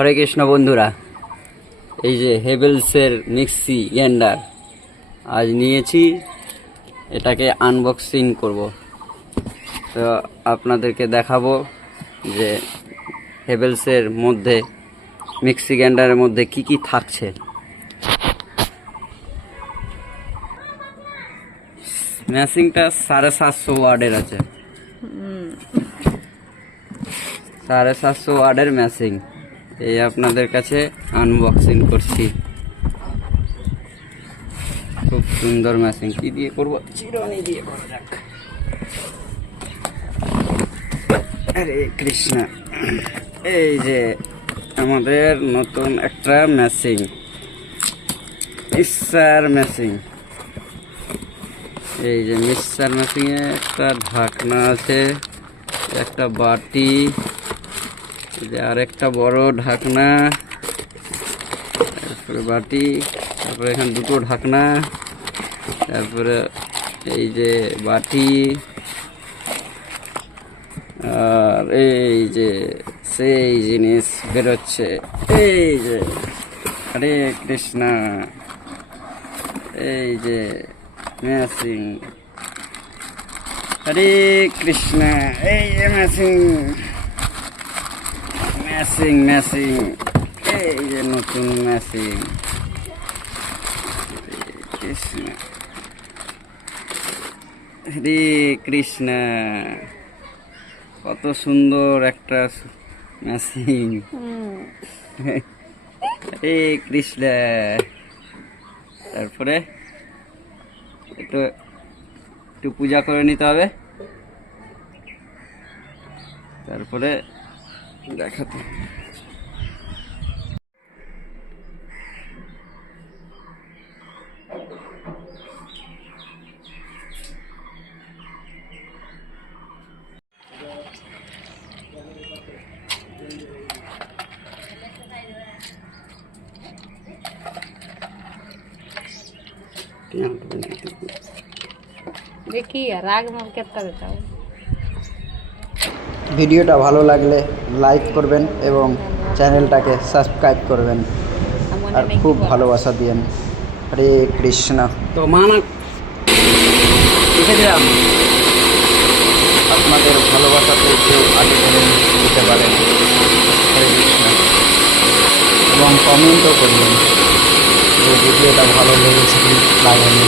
হরে কৃষ্ণ বন্ধুরা, এই যে হেভেলসের মিক্সি গ্রাইন্ডার আজ নিয়েছি, এটাকে আনবক্সিং করব। তো আপনাদেরকে দেখাবো যে হেভেলসের মধ্যে মিক্সি গ্রাইন্ডারের মধ্যে কি কি থাকছে। মেশিনটা 750 ওয়াটের আছে, 750 ওয়াটের মেশিন। এই আপনাদের কাছে আনবক্সিং করছি। খুব সুন্দর মেশিন। কি দিয়ে করবো? চিরুনি দিয়ে করা যাক। হরে কৃষ্ণ। এই যে আমাদের নতুন একটা মেশিন, মিক্সার মেশিন। এই যে মিক্সার মেশিনে একটা ঢাকনা আছে, একটা বাটি, আরেকটা বড় ঢাকনা, তারপরে বাটি, তারপরে এখানে দুটো ঢাকনা, তারপরে এই যে বাটি, আর এই যে সেই জিনিস বেরোচ্ছে। এই যে হরে কৃষ্ণ, এই যে মেশিন। হরে কৃষ্ণ, এই যে মেশিন, মেশিন মেশিন, এই যে নতুন মেশিন। কৃষ্ণ, হরে কৃষ্ণ, কত সুন্দর একটা মেশিন। হরে কৃষ্ণ। তারপরে একটু একটু পূজা করে নিতে হবে, তারপরে দেখাতে। देखिए राग में कितना देता हूँ। ভিডিওটা ভালো লাগলে লাইক করবেন এবং চ্যানেলটাকে সাবস্ক্রাইব করবেন আর খুব ভালোবাসা দিয়েন। হরে কৃষ্ণ। তো মানা লিখে দিলাম। আপনাদের ভালোবাসাতে কেউ আগে করে দিতে পারেন। হরে কৃষ্ণ। এবং কমেন্টও করবেন যে ভিডিওটা ভালো লেগেছে কি লাগেনি।